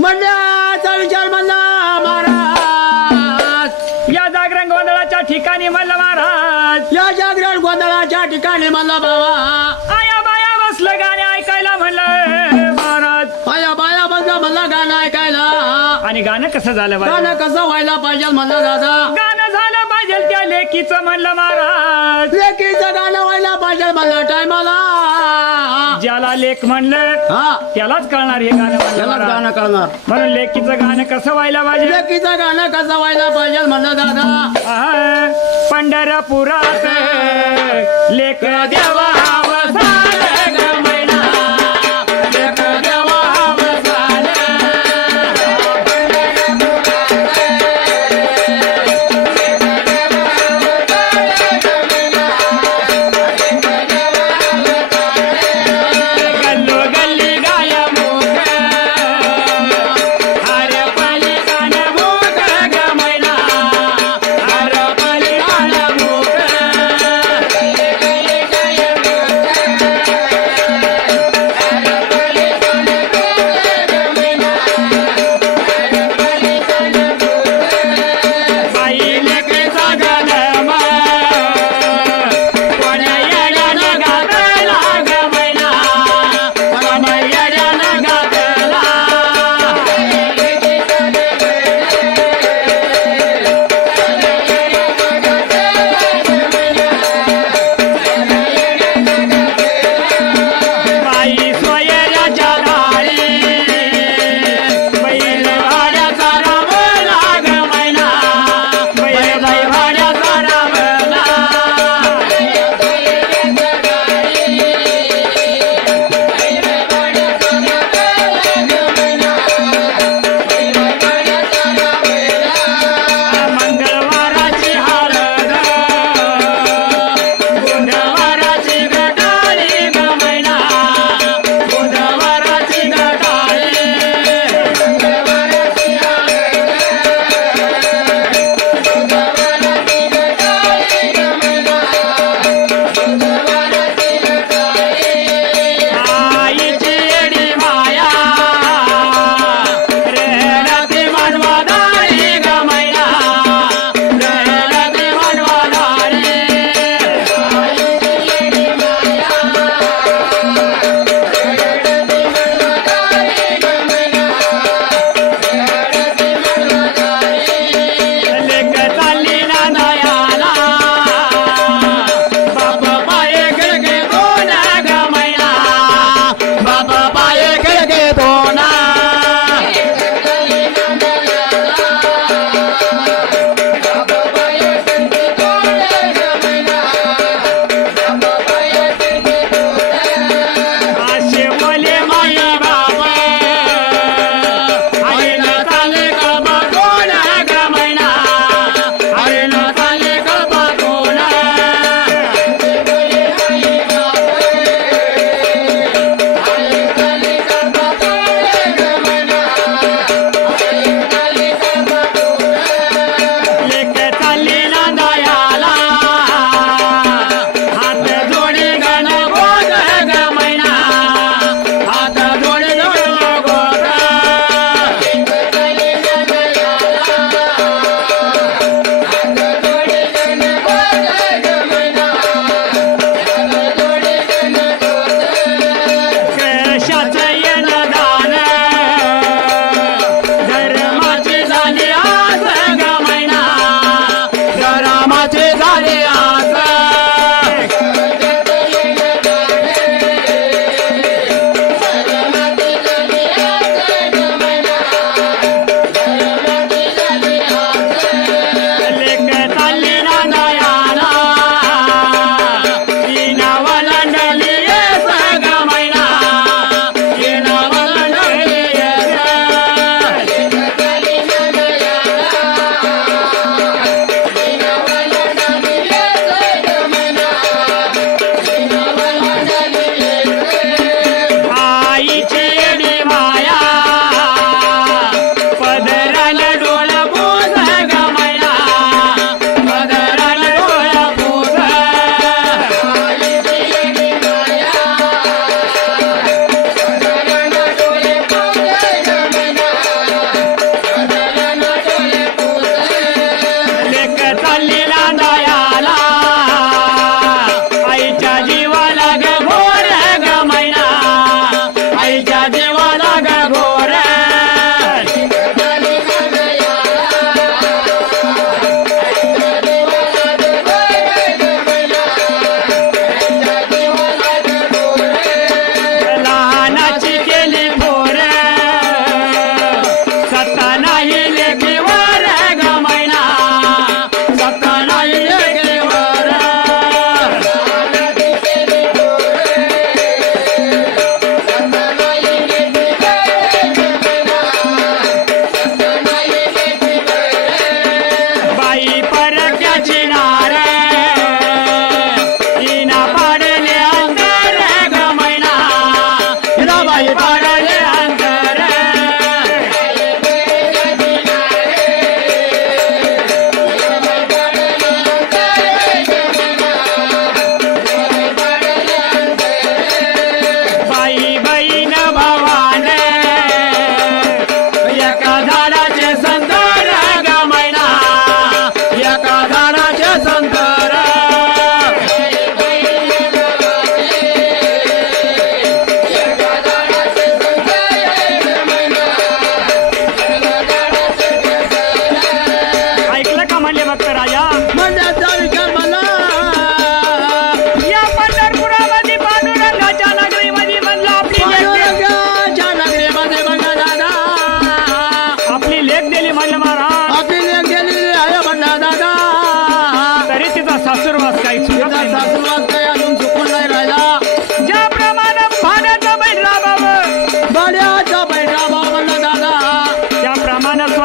मंडळाचा विचार म्हणला महाराज. या जागरण गोंधळाच्या ठिकाणी म्हणलं महाराज. या जागरण गोंधळाच्या ठिकाणी म्हणला बाबा. आया बाया बसलं गाणे ऐकायला म्हणलं महाराज. पाया बाया बंद म्हणला गाणं ऐकायला. आणि गाणं कसं झालं गाणं कसं व्हायला पाहिजे म्हणलं दादा? गाणं झालं पाहिजे त्या लेकीचं म्हणलं महाराज. लेकीचं गाणं व्हायला पाहिजे म्हणलं टायमाला. ज्याला लेख म्हणलं हा. त्यालाच कळणार हे गाणं म्हणलं. गाणं कळणार. म्हणून लेकीचं गाणं कसं व्हायला पाहिजे? लेकीचं गाणं कसं व्हायला पाहिजे म्हणलं दादा. आहा, पंढरपुरात लेख देवा वसाल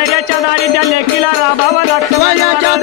वयाच्या दारी त्या लेकीला राबावं लागतं. वयाच्या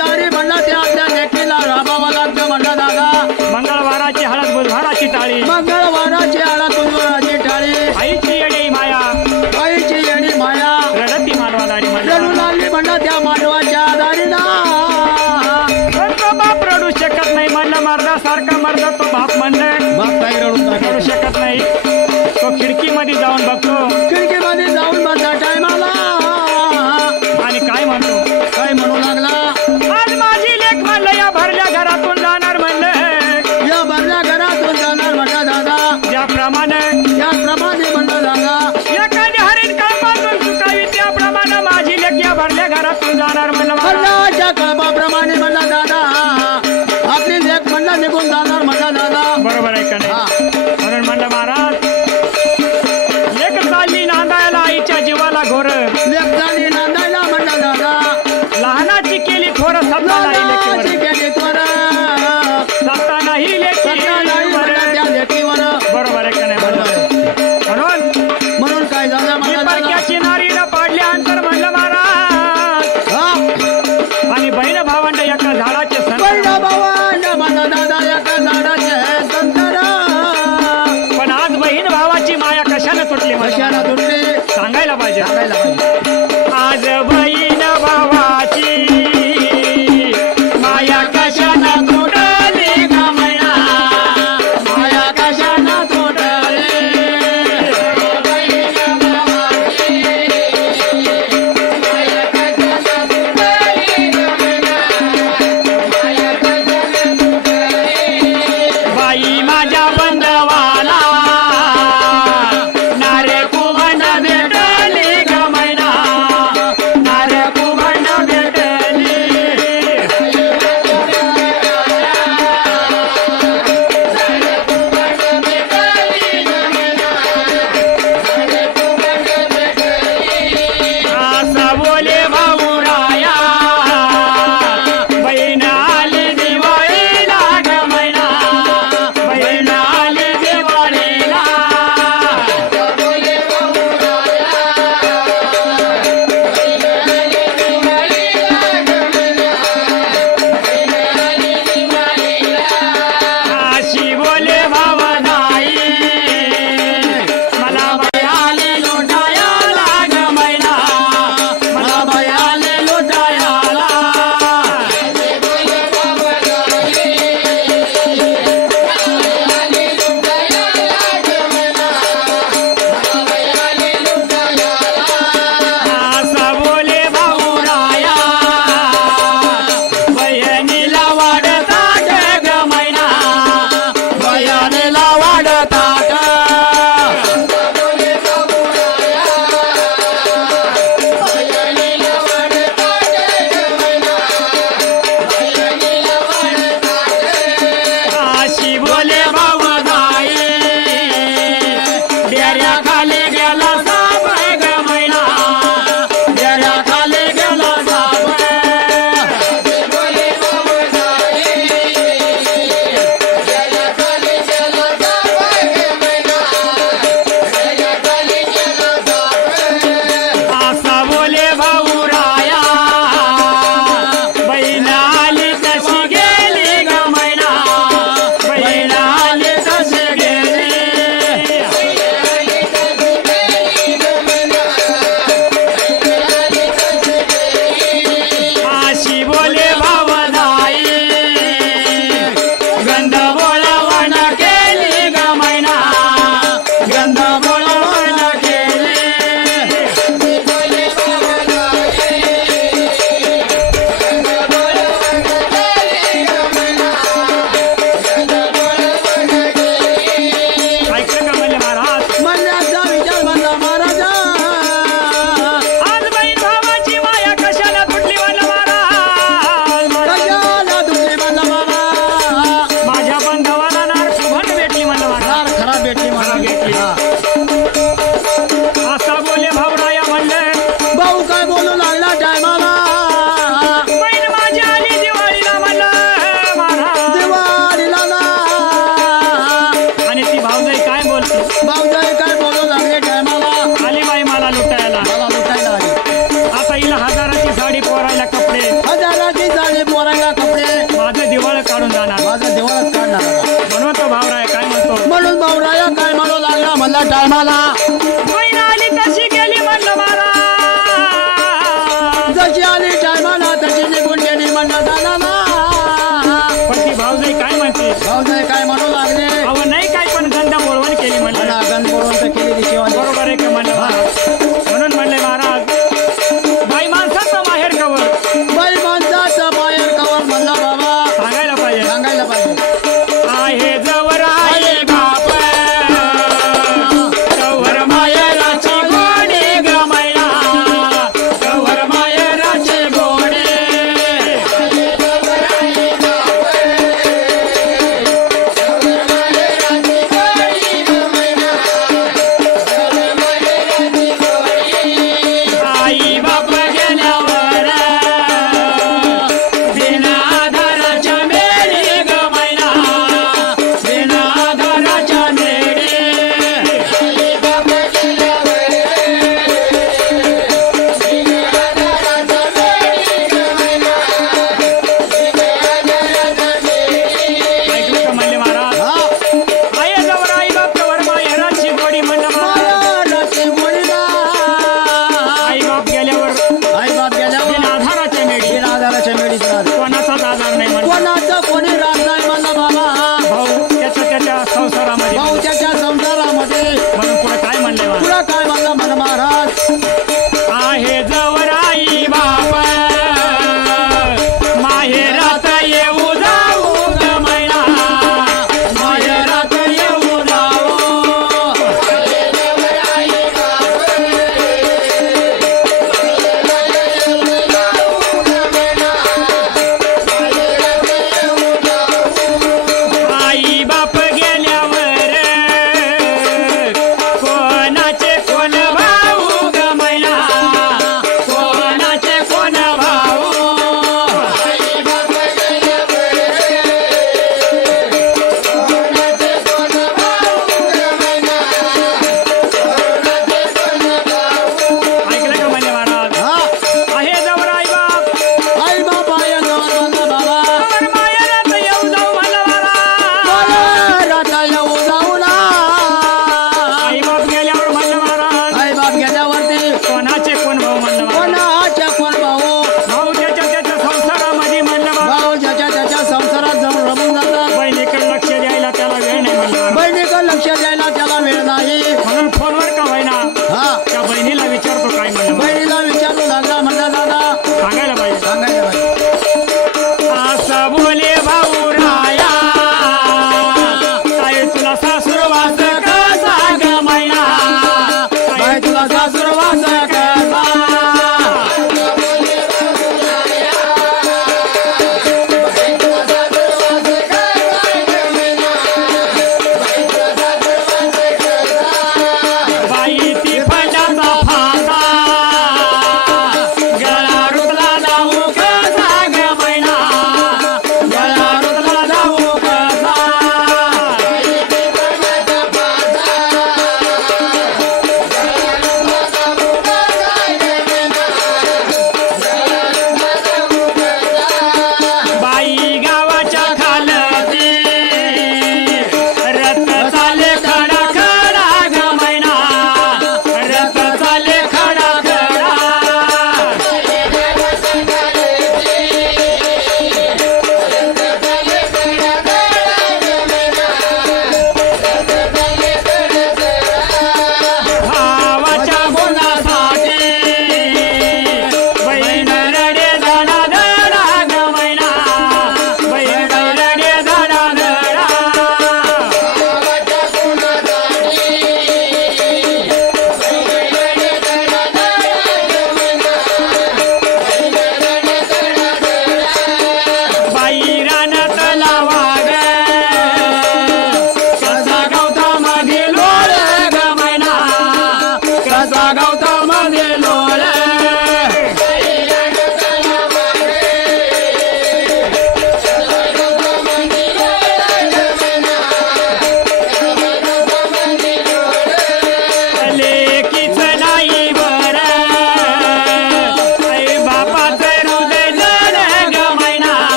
বাউজয়